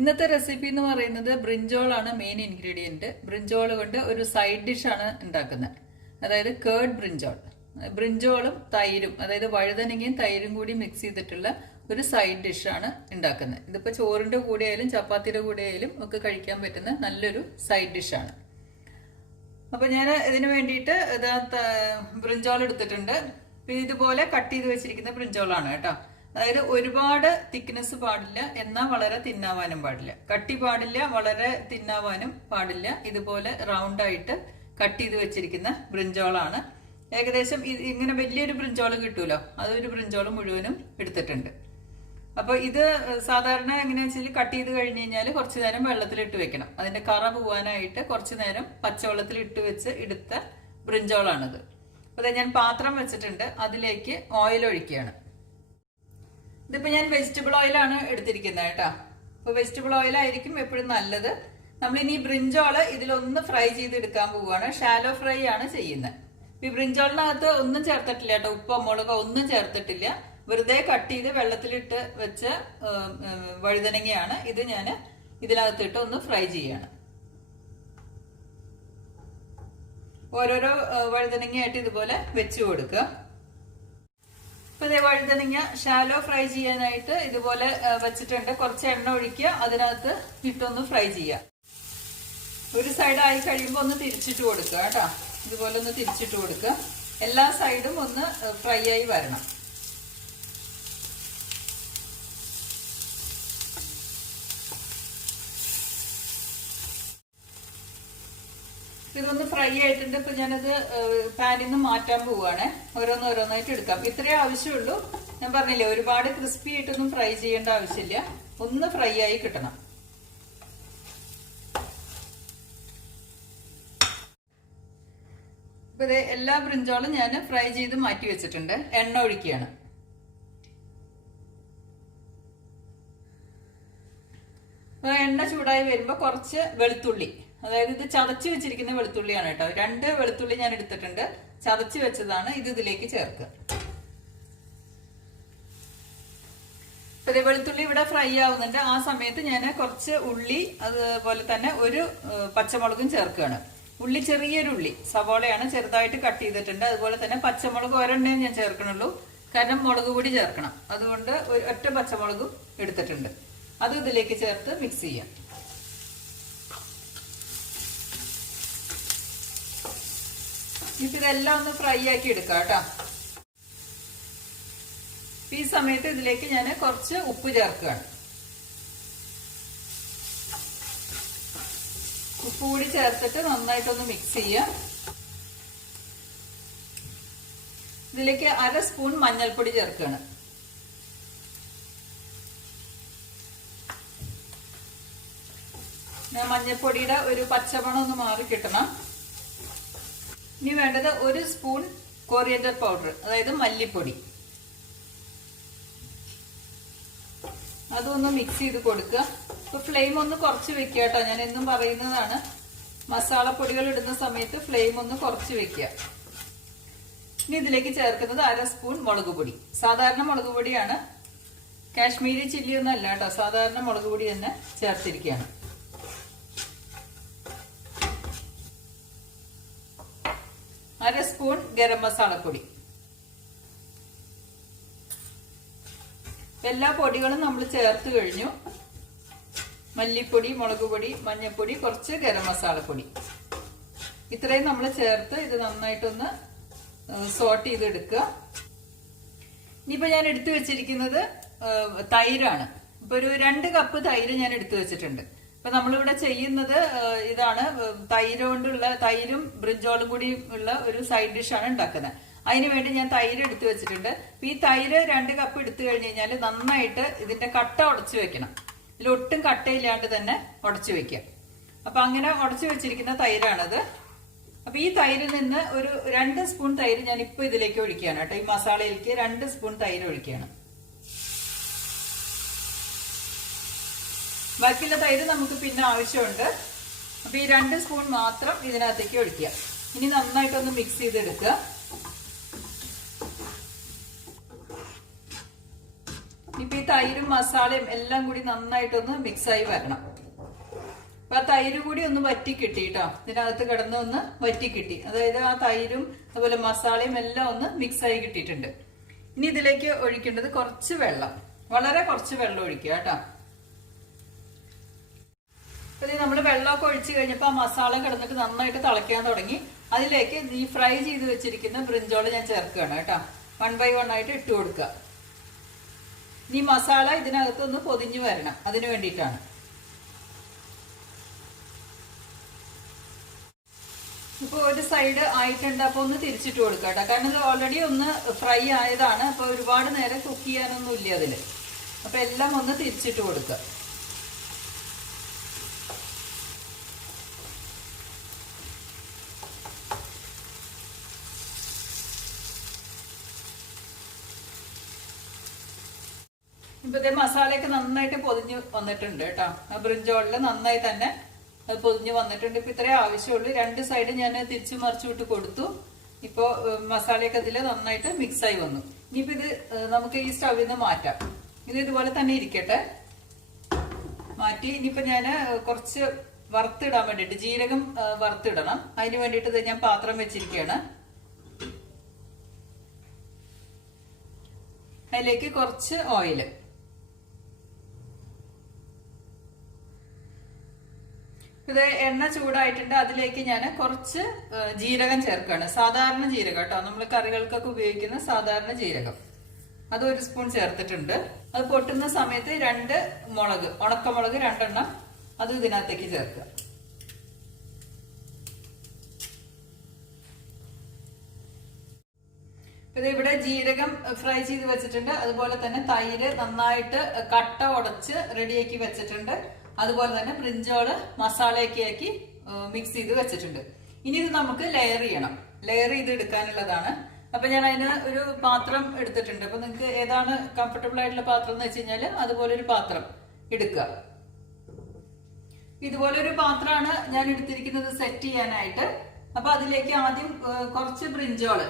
ഇന്നത്തെ റെസിപ്പി എന്ന് പറയുന്നത് ബ്രിഞ്ചോളാണ് മെയിൻ ഇൻഗ്രീഡിയൻറ്റ്. ബ്രിഞ്ചോൾ കൊണ്ട് ഒരു സൈഡ് ഡിഷാണ് ഉണ്ടാക്കുന്നത്, അതായത് കേർഡ് ബ്രിഞ്ചോൾ. ബ്രിഞ്ചോളും തൈരും, അതായത് വഴുതനങ്ങയും തൈരും കൂടി മിക്സ് ചെയ്തിട്ടുള്ള ഒരു സൈഡ് ഡിഷാണ് ഉണ്ടാക്കുന്നത്. ഇതിപ്പോൾ ചോറിൻ്റെ കൂടെ ആയാലും ചപ്പാത്തിയുടെ കൂടെ ആയാലും ഒക്കെ കഴിക്കാൻ പറ്റുന്ന നല്ലൊരു സൈഡ് ഡിഷാണ്. അപ്പോൾ ഞാൻ ഇതിന് വേണ്ടിയിട്ട് ബ്രിഞ്ചോൾ എടുത്തിട്ടുണ്ട്. ഇതുപോലെ കട്ട് ചെയ്ത് വെച്ചിരിക്കുന്ന ബ്രിഞ്ചോളാണ് കേട്ടോ. അതായത് ഒരുപാട് തിക്നെസ് പാടില്ല, എന്നാൽ വളരെ തിന്നാവാനും പാടില്ല. കട്ടി പാടില്ല, വളരെ തിന്നാവാനും പാടില്ല. ഇതുപോലെ റൗണ്ട് ആയിട്ട് കട്ട് ചെയ്ത് വെച്ചിരിക്കുന്ന ബ്രിഞ്ചോളാണ്. ഏകദേശം ഇങ്ങനെ വലിയൊരു ബ്രിഞ്ചോള് കിട്ടുമല്ലോ, അതൊരു ബ്രിഞ്ചോള് മുഴുവനും എടുത്തിട്ടുണ്ട്. അപ്പൊ ഇത് സാധാരണ എങ്ങനെയാണെന്ന് വെച്ചാൽ കട്ട് ചെയ്ത് കഴിഞ്ഞ് കഴിഞ്ഞാൽ കുറച്ചു നേരം വെള്ളത്തിലിട്ട് വെക്കണം. അതിന്റെ കറ പോവാനായിട്ട് കുറച്ചു നേരം പച്ചവെള്ളത്തിൽ ഇട്ട് വെച്ച് എടുത്ത ബ്രിഞ്ചോളാണിത്. അപ്പൊ ഞാൻ പാത്രം വെച്ചിട്ടുണ്ട്, അതിലേക്ക് ഓയിൽ ഒഴിക്കുകയാണ്. ഇതിപ്പോ ഞാൻ വെജിറ്റബിൾ ഓയിലാണ് എടുത്തിരിക്കുന്നത് കേട്ടോ. അപ്പൊ വെജിറ്റബിൾ ഓയിലായിരിക്കും എപ്പോഴും നല്ലത്. നമ്മളിനി ബ്രിഞ്ചോള് ഇതിലൊന്ന് ഫ്രൈ ചെയ്തെടുക്കാൻ പോവുകയാണ്. ഷാലോ ഫ്രൈ ആണ് ചെയ്യുന്നത്. ഈ ബ്രിഞ്ചോളിനകത്ത് ഒന്നും ചേർത്തിട്ടില്ല കേട്ടോ, ഉപ്പോ മുളകോ ഒന്നും ചേർത്തിട്ടില്ല. വെറുതെ കട്ട് ചെയ്ത് വെള്ളത്തിലിട്ട് വെച്ച വഴുതനങ്ങയാണ്. ഇത് ഞാൻ ഇതിനകത്തിട്ട് ഒന്ന് ഫ്രൈ ചെയ്യാണ്. ഓരോരോ വഴുതനങ്ങയായിട്ട് ഇതുപോലെ വെച്ചു കൊടുക്കുക. ഇപ്പൊ ഇതേ വഴുതനങ്ങ ഷാലോ ഫ്രൈ ചെയ്യാനായിട്ട് ഇതുപോലെ വെച്ചിട്ടുണ്ട്. കുറച്ച് എണ്ണ ഒഴിക്കുക, അതിനകത്ത് ഇട്ടൊന്ന് ഫ്രൈ ചെയ്യുക. ഒരു സൈഡ് ആയി കഴിയുമ്പോൾ ഒന്ന് തിരിച്ചിട്ട് കൊടുക്കുക കേട്ടോ. ഇതുപോലെ ഒന്ന് തിരിച്ചിട്ട് കൊടുക്കുക. എല്ലാ സൈഡും ഒന്ന് ഫ്രൈ ആയി വരണം. ഇതൊന്ന് ഫ്രൈ ആയിട്ടുണ്ട്. ഇപ്പൊ ഞാനത് പാനിൽ നിന്ന് മാറ്റാൻ പോവുകയാണ്. ഓരോന്നോരോന്നായിട്ട് എടുക്കാം. ഇത്രേ ആവശ്യമുള്ളൂ. ഞാൻ പറഞ്ഞില്ലേ, ഒരുപാട് ക്രിസ്പി ആയിട്ടൊന്നും ഫ്രൈ ചെയ്യേണ്ട ആവശ്യമില്ല. ഒന്ന് ഫ്രൈ ആയി കിട്ടണം. ഇപ്പൊ ഇത് എല്ലാ ബ്രിഞ്ചോളും ഞാൻ ഫ്രൈ ചെയ്ത് മാറ്റി വെച്ചിട്ടുണ്ട്. എണ്ണ ഒഴിക്കുകയാണ്. എണ്ണ ചൂടായി വരുമ്പോ കുറച്ച് വെളുത്തുള്ളി, അതായത് ഇത് ചതച്ച് വെച്ചിരിക്കുന്ന വെളുത്തുള്ളിയാണ് കേട്ടോ. 2 വെളുത്തുള്ളി ഞാൻ എടുത്തിട്ടുണ്ട്, ചതച്ച് വെച്ചതാണ്. ഇത് ഇതിലേക്ക് ചേർക്കുക. ഇപ്പൊ വെളുത്തുള്ളി ഇവിടെ ഫ്രൈ ആവുന്നുണ്ട്. ആ സമയത്ത് ഞാൻ കുറച്ച് ഉള്ളി, അതുപോലെ തന്നെ ഒരു പച്ചമുളകും ചേർക്കുകയാണ്. ഉള്ളി ചെറിയൊരു ഉള്ളി, സവോളയാണ്, ചെറുതായിട്ട് കട്ട് ചെയ്തിട്ടുണ്ട്. അതുപോലെ തന്നെ പച്ചമുളക് ഒരെണ്ണേ ഞാൻ ചേർക്കണുള്ളൂ, കാരണം മുളക് പൊടി ചേർക്കണം. അതുകൊണ്ട് ഒറ്റ പച്ചമുളകും എടുത്തിട്ടുണ്ട്. അതും ഇതിലേക്ക് ചേർത്ത് മിക്സ് ചെയ്യാം. ഇപ്പൊ ഇതെല്ലാം ഒന്ന് ഫ്രൈ ആക്കി എടുക്കാം കേട്ടോ. ഈ സമയത്ത് ഇതിലേക്ക് ഞാൻ കുറച്ച് ഉപ്പ് ചേർക്കുകയാണ്. ഉപ്പ് കൂടി ചേർത്തിട്ട് നന്നായിട്ടൊന്ന് മിക്സ് ചെയ്യാം. ഇതിലേക്ക് 1/2 സ്പൂൺ മഞ്ഞൾപ്പൊടി ചേർക്കുകയാണ്. മഞ്ഞൾപ്പൊടിയുടെ ഒരു പച്ചമണം ഒന്ന് മാറി കിട്ടണം. ഇനി വേണ്ടത് 1 സ്പൂൺ കൊറിയൻഡർ പൗഡർ, അതായത് മല്ലിപ്പൊടി. അതൊന്ന് മിക്സ് ചെയ്ത് കൊടുക്കുക. ഇപ്പൊ ഫ്ലെയിം ഒന്ന് കുറച്ച് വെക്കുക കേട്ടോ. ഞാൻ എന്നും പറയുന്നതാണ്, മസാലപ്പൊടികൾ ഇടുന്ന സമയത്ത് ഫ്ലെയിം ഒന്ന് കുറച്ച് വെക്കുക. ഇനി ഇതിലേക്ക് ചേർക്കുന്നത് 1/2 സ്പൂൺ മുളക് പൊടി. സാധാരണ മുളക് പൊടിയാണ്, കാശ്മീരി ചില്ലി ഒന്നും അല്ല കേട്ടോ. സാധാരണ മുളക് പൊടി തന്നെ ചേർത്തിരിക്കുകയാണ്. 1/2 സ്പൂൺ ഗരം മസാലപ്പൊടി. എല്ലാ പൊടികളും നമ്മൾ ചേർത്ത് കഴിഞ്ഞു. മല്ലിപ്പൊടി, മുളക് പൊടി, മഞ്ഞൾപ്പൊടി, കുറച്ച് ഗരം മസാലപ്പൊടി, ഇത്രയും നമ്മൾ ചേർത്ത് ഇത് നന്നായിട്ടൊന്ന് സോട്ട് ചെയ്തെടുക്കുക. ഇനിയിപ്പോ ഞാൻ എടുത്തു വെച്ചിരിക്കുന്നത് തൈരാണ്. ഇപ്പൊ ഒരു 2 കപ്പ് തൈര് ഞാൻ എടുത്തു വെച്ചിട്ടുണ്ട്. അപ്പൊ നമ്മളിവിടെ ചെയ്യുന്നത് ഇതാണ്, തൈരും ബ്രിഞ്ചോളും കൂടി ഉള്ള ഒരു സൈഡ് ഡിഷാണ് ഉണ്ടാക്കുന്നത്. അതിന് വേണ്ടി ഞാൻ തൈര് എടുത്തു വെച്ചിട്ടുണ്ട്. ഈ തൈര് 2 കപ്പ് എടുത്തു കഴിഞ്ഞ് കഴിഞ്ഞാൽ നന്നായിട്ട് ഇതിന്റെ കട്ട ഉടച്ചു വെക്കണം. ഇതിലൊട്ടും കട്ടയില്ലാണ്ട് തന്നെ ഉടച്ചു വെക്കുക. അപ്പൊ അങ്ങനെ ഉടച്ചു വെച്ചിരിക്കുന്ന തൈരാണത്. അപ്പൊ ഈ തൈരിൽ നിന്ന് ഒരു 2 സ്പൂൺ തൈര് ഞാൻ ഇപ്പൊ ഇതിലേക്ക് ഒഴിക്കുകയാണ് കേട്ടോ. ഈ മസാലയിലേക്ക് 2 സ്പൂൺ തൈര് ഒഴിക്കുകയാണ്. ബാക്കിയുള്ള തൈര് നമുക്ക് പിന്നെ ആവശ്യമുണ്ട്. അപ്പൊ ഈ 2 സ്പൂൺ മാത്രം ഇതിനകത്തേക്ക് ഒഴിക്കുക. ഇനി നന്നായിട്ടൊന്ന് മിക്സ് ചെയ്തെടുക്കുക. ഇപ്പൊ ഈ തൈരും മസാലയും എല്ലാം കൂടി നന്നായിട്ടൊന്ന് മിക്സായി വരണം. അപ്പൊ ആ തൈര് കൂടി ഒന്ന് വറ്റി കിട്ടി കേട്ടോ, ഇതിനകത്ത് കിടന്ന് ഒന്ന് വറ്റി കിട്ടി. അതായത് ആ തൈരും അതുപോലെ മസാലയും എല്ലാം ഒന്ന് മിക്സായി കിട്ടിയിട്ടുണ്ട്. ഇനി ഇതിലേക്ക് ഒഴിക്കേണ്ടത് കുറച്ച് വെള്ളം, വളരെ കുറച്ച് വെള്ളം ഒഴിക്കുക കേട്ടോ. അപ്പൊ നമ്മൾ വെള്ളമൊക്കെ ഒഴിച്ചു കഴിഞ്ഞപ്പോൾ ആ മസാല കിടന്നിട്ട് നന്നായിട്ട് തിളയ്ക്കാൻ തുടങ്ങി. അതിലേക്ക് ഈ ഫ്രൈ ചെയ്ത് വെച്ചിരിക്കുന്ന ബ്രിഞ്ചോള് ഞാൻ ചേർക്കുകയാണ് കേട്ടോ. 1 by 1 ആയിട്ട് ഇട്ട് കൊടുക്കുക. ഈ മസാല ഇതിനകത്തൊന്ന് പൊതിഞ്ഞു വരണം, അതിന് വേണ്ടിയിട്ടാണ്. ഇപ്പൊ ഒരു സൈഡ് ആയിട്ടുണ്ട്, അപ്പൊ ഒന്ന് തിരിച്ചിട്ട് കൊടുക്കുക കേട്ടോ. കാരണം ഇത് ഓൾറെഡി ഒന്ന് ഫ്രൈ ആയതാണ്, അപ്പൊ ഒരുപാട് നേരം കുക്ക് ചെയ്യാനൊന്നും ഇല്ല അതില്. അപ്പൊ എല്ലാം ഒന്ന് തിരിച്ചിട്ട് കൊടുക്കുക. ഇപ്പൊ ഇതേ മസാലയൊക്കെ നന്നായിട്ട് പൊതിഞ്ഞ് വന്നിട്ടുണ്ട് കേട്ടോ. ആ ബ്രിഞ്ചോളില് നന്നായി തന്നെ അത് പൊതിഞ്ഞ് വന്നിട്ടുണ്ട്. ഇപ്പൊ ഇത്രേ ആവശ്യമുള്ളൂ. 2 സൈഡ് ഞാൻ തിരിച്ചു മറിച്ചു വിട്ട് കൊടുത്തു. ഇപ്പൊ മസാലയൊക്കെ ഇതിൽ നന്നായിട്ട് മിക്സ് ആയി വന്നു. ഇനിയിപ്പോ ഇത് നമുക്ക് ഈ സ്റ്റവിൽ നിന്ന് മാറ്റാം. ഇത് ഇതുപോലെ തന്നെ ഇരിക്കട്ടെ. മാറ്റി ഇനിയിപ്പോ ഞാൻ കുറച്ച് വറുത്തിടാൻ വേണ്ടിട്ട് ജീരകം വറുത്തിടണം. അതിന് വേണ്ടിട്ട് ഇത് ഞാൻ പാത്രം വെച്ചിരിക്കുകയാണ്. അതിലേക്ക് കുറച്ച് ഓയില്, ഇത് എണ്ണ ചൂടായിട്ടുണ്ട്. അതിലേക്ക് ഞാൻ കുറച്ച് ജീരകം ചേർക്കുകയാണ്. സാധാരണ ജീരകം കേട്ടോ, നമ്മൾ കറികൾക്കൊക്കെ ഉപയോഗിക്കുന്ന സാധാരണ ജീരകം. അത് 1 സ്പൂൺ ചേർത്തിട്ടുണ്ട്. അത് പൊട്ടുന്ന സമയത്ത് 2 മുളക്, ഉണക്കമുളക് 2 എണ്ണം, അത് ഇതിനകത്തേക്ക് ചേർക്കുക. ഇത് ഇവിടെ ജീരകം ഫ്രൈ ചെയ്ത് വെച്ചിട്ടുണ്ട്. അതുപോലെ തന്നെ തൈര് നന്നായിട്ട് കട്ട ഉടച്ച് റെഡിയാക്കി വെച്ചിട്ടുണ്ട്. അതുപോലെ തന്നെ ബ്രിഞ്ചോള് മസാലയൊക്കെ ആക്കി മിക്സ് ചെയ്ത് വെച്ചിട്ടുണ്ട്. ഇനി ഇത് നമുക്ക് ലെയർ ചെയ്യണം. ലെയർ ചെയ്ത് എടുക്കാനുള്ളതാണ്. അപ്പൊ ഞാൻ അതിന് ഒരു പാത്രം എടുത്തിട്ടുണ്ട്. അപ്പൊ നിങ്ങൾക്ക് ഏതാണ് കംഫർട്ടബിൾ ആയിട്ടുള്ള പാത്രം എന്ന് വെച്ച് കഴിഞ്ഞാല് അതുപോലെ ഒരു പാത്രം എടുക്കുക. ഇതുപോലെ ഒരു പാത്രമാണ് ഞാൻ എടുത്തിരിക്കുന്നത് സെറ്റ് ചെയ്യാനായിട്ട്. അപ്പൊ അതിലേക്ക് ആദ്യം കുറച്ച് ബ്രിഞ്ചോള്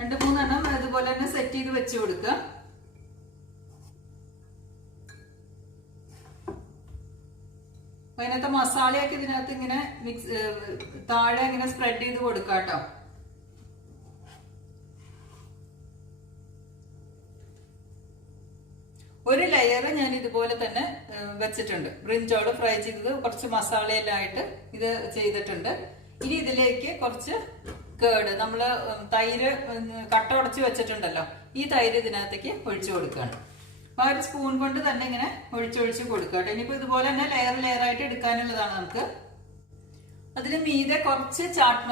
2-3 എണ്ണം ഇതുപോലെ തന്നെ സെറ്റ് ചെയ്ത് വെച്ച് കൊടുക്കുക. അതിനകത്ത് മസാലയൊക്കെ ഇതിനകത്ത് ഇങ്ങനെ മിക്സ് താഴെ ഇങ്ങനെ സ്പ്രെഡ് ചെയ്ത് കൊടുക്കുക കേട്ടോ. ഒരു ലെയർ ഞാൻ ഇതുപോലെ തന്നെ വെച്ചിട്ടുണ്ട്. ബ്രിഞ്ചോള് ഫ്രൈ ചെയ്തത് കുറച്ച് മസാലയെല്ലാം ആയിട്ട് ഇത് ചെയ്തിട്ടുണ്ട്. ഇനി ഇതിലേക്ക് കുറച്ച് കേട്, നമ്മള് തൈര് കട്ട ഉടച്ച് വെച്ചിട്ടുണ്ടല്ലോ, ഈ തൈര് ഇതിനകത്തേക്ക് ഒഴിച്ചു കൊടുക്കുകയാണ്. അപ്പൊ 1 സ്പൂൺ കൊണ്ട് തന്നെ ഇങ്ങനെ ഒഴിച്ചൊഴിച്ച് കൊടുക്കുക. ഇനിയിപ്പോ ഇതുപോലെ തന്നെ ലെയർ ലെയർ ആയിട്ട് എടുക്കാനുള്ളതാണ് നമുക്ക്. അതിന് മീതെ കുറച്ച് ചാട്ട്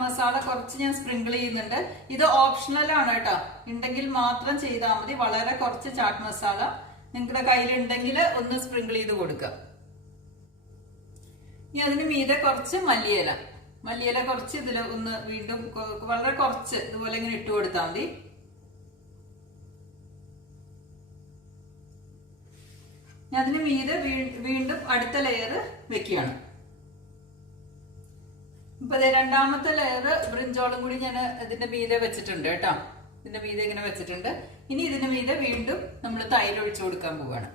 മസാല കുറച്ച് ഞാൻ സ്പ്രിങ്കിൾ ചെയ്യുന്നുണ്ട്. ഇത് ഓപ്ഷണൽ ആണ് കേട്ടോ, ഉണ്ടെങ്കിൽ മാത്രം ചെയ്താൽ മതി. വളരെ കുറച്ച് ചാട്ട് മസാല നിങ്ങളുടെ കയ്യിലുണ്ടെങ്കിൽ ഒന്ന് സ്പ്രിങ്കിൾ ചെയ്ത് കൊടുക്കുക. ഇനി അതിന് മീതെ കുറച്ച് മല്ലിയില കുറച്ച് ഇതിൽ ഒന്ന് വീണ്ടും വളരെ കുറച്ച് ഇതുപോലെ ഇങ്ങനെ ഇട്ട് കൊടുത്താൽ മതി. ഞാൻ അതിന് മീതെ വീണ്ടും അടുത്ത ലെയർ വെക്കുകയാണ്. ഇപ്പൊ 2ാമത്തെ ലെയർ ബ്രിഞ്ചോളും കൂടി ഞാൻ ഇതിന്റെ മീതെ വെച്ചിട്ടുണ്ട് കേട്ടോ. ഇതിന്റെ മീതെ ഇങ്ങനെ വെച്ചിട്ടുണ്ട്. ഇനി ഇതിന്റെ മീതെ വീണ്ടും നമ്മൾ തൈര് ഒഴിച്ചു കൊടുക്കാൻ പോവുകയാണ്.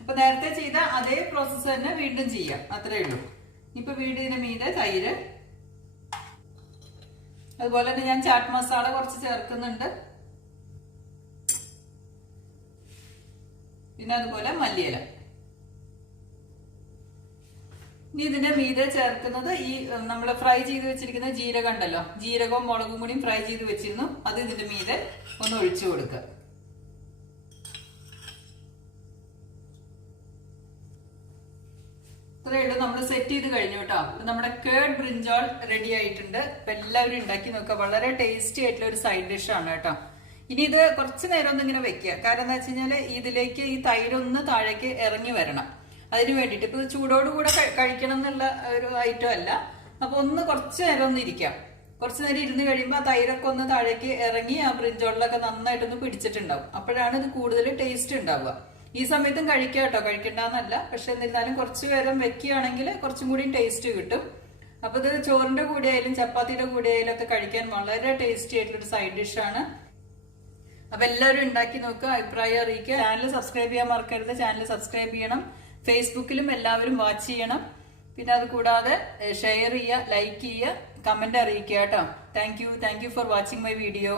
അപ്പൊ നേരത്തെ ചെയ്ത അതേ പ്രോസസ്സ് തന്നെ വീണ്ടും ചെയ്യാം, അത്രേ ഉള്ളൂ. ഇപ്പൊ വീണ്ടും ഇതിന്റെ മീതെ തൈര്, അതുപോലെ തന്നെ ഞാൻ ചാട്ട് മസാല കുറച്ച് ചേർക്കുന്നുണ്ട്. പിന്നെ അതുപോലെ മല്ലിയില. ഇനി ഇതിന്റെ മീതെ ചേർക്കുന്നത് ഈ നമ്മൾ ഫ്രൈ ചെയ്ത് വെച്ചിരിക്കുന്ന ജീരകം ഉണ്ടല്ലോ, ജീരകവും മുളകും കൂടിയും ഫ്രൈ ചെയ്ത് വെച്ചിരുന്നു, അത് ഇതിന്റെ മീതെ ഒന്ന് ഒഴിച്ചു കൊടുക്കുക. ഇത്രയേ ഉള്ളൂ. നമ്മൾ സെറ്റ് ചെയ്ത് കഴിഞ്ഞു കേട്ടോ. നമ്മുടെ കേർഡ് ബ്രിഞ്ചോൾ റെഡി ആയിട്ടുണ്ട്. അപ്പൊ എല്ലാവരും ഉണ്ടാക്കി നോക്കുക. വളരെ ടേസ്റ്റി ആയിട്ടുള്ള ഒരു സൈഡ് ഡിഷ് ആണ് കേട്ടോ. ഇനി ഇത് കുറച്ച് നേരം ഒന്ന് ഇങ്ങനെ വെക്കുക. കാരണം എന്താ വെച്ച് കഴിഞ്ഞാൽ ഇതിലേക്ക് ഈ തൈരൊന്ന് താഴേക്ക് ഇറങ്ങി വരണം. അതിന് വേണ്ടിയിട്ട് ഇപ്പൊ ചൂടോടുകൂടെ കഴിക്കണം എന്നുള്ള ഒരു ഐറ്റം അല്ല. അപ്പൊ ഒന്ന് കുറച്ച് നേരം ഒന്ന് ഇരിക്കാം. കുറച്ച് നേരം ഇരുന്ന് കഴിയുമ്പോൾ ആ തൈരൊക്കെ ഒന്ന് താഴേക്ക് ഇറങ്ങി ആ ബ്രിഞ്ചോളിലൊക്കെ നന്നായിട്ടൊന്ന് പിടിച്ചിട്ടുണ്ടാവും. അപ്പോഴാണ് ഇത് കൂടുതൽ ടേസ്റ്റ് ഉണ്ടാവുക. ഈ സമയത്തും കഴിക്കാം കേട്ടോ, കഴിക്കണ്ടെന്നല്ല. പക്ഷെ എന്നിരുന്നാലും കുറച്ച് നേരം വെക്കുകയാണെങ്കിൽ കുറച്ചും കൂടി ടേസ്റ്റ് കിട്ടും. അപ്പൊ ഇത് ചോറിന്റെ കൂടെ ആയാലും ചപ്പാത്തിയുടെ കൂടെ ആയാലും ഒക്കെ കഴിക്കാൻ വളരെ ടേസ്റ്റി ആയിട്ടുള്ളൊരു സൈഡ് ഡിഷാണ്. അപ്പൊ എല്ലാവരും ഉണ്ടാക്കി നോക്കുക, അഭിപ്രായം അറിയിക്കുക. ചാനൽ സബ്സ്ക്രൈബ് ചെയ്യാൻ മറക്കരുത്. ചാനൽ സബ്സ്ക്രൈബ് ചെയ്യണം. ഫേസ്ബുക്കിലും എല്ലാവരും വാച്ച് ചെയ്യണം. പിന്നെ അത് കൂടാതെ ഷെയർ ചെയ്യുക, ലൈക്ക് ചെയ്യുക, കമന്റ് അറിയിക്കുക കേട്ടോ. Thank you for watching my video.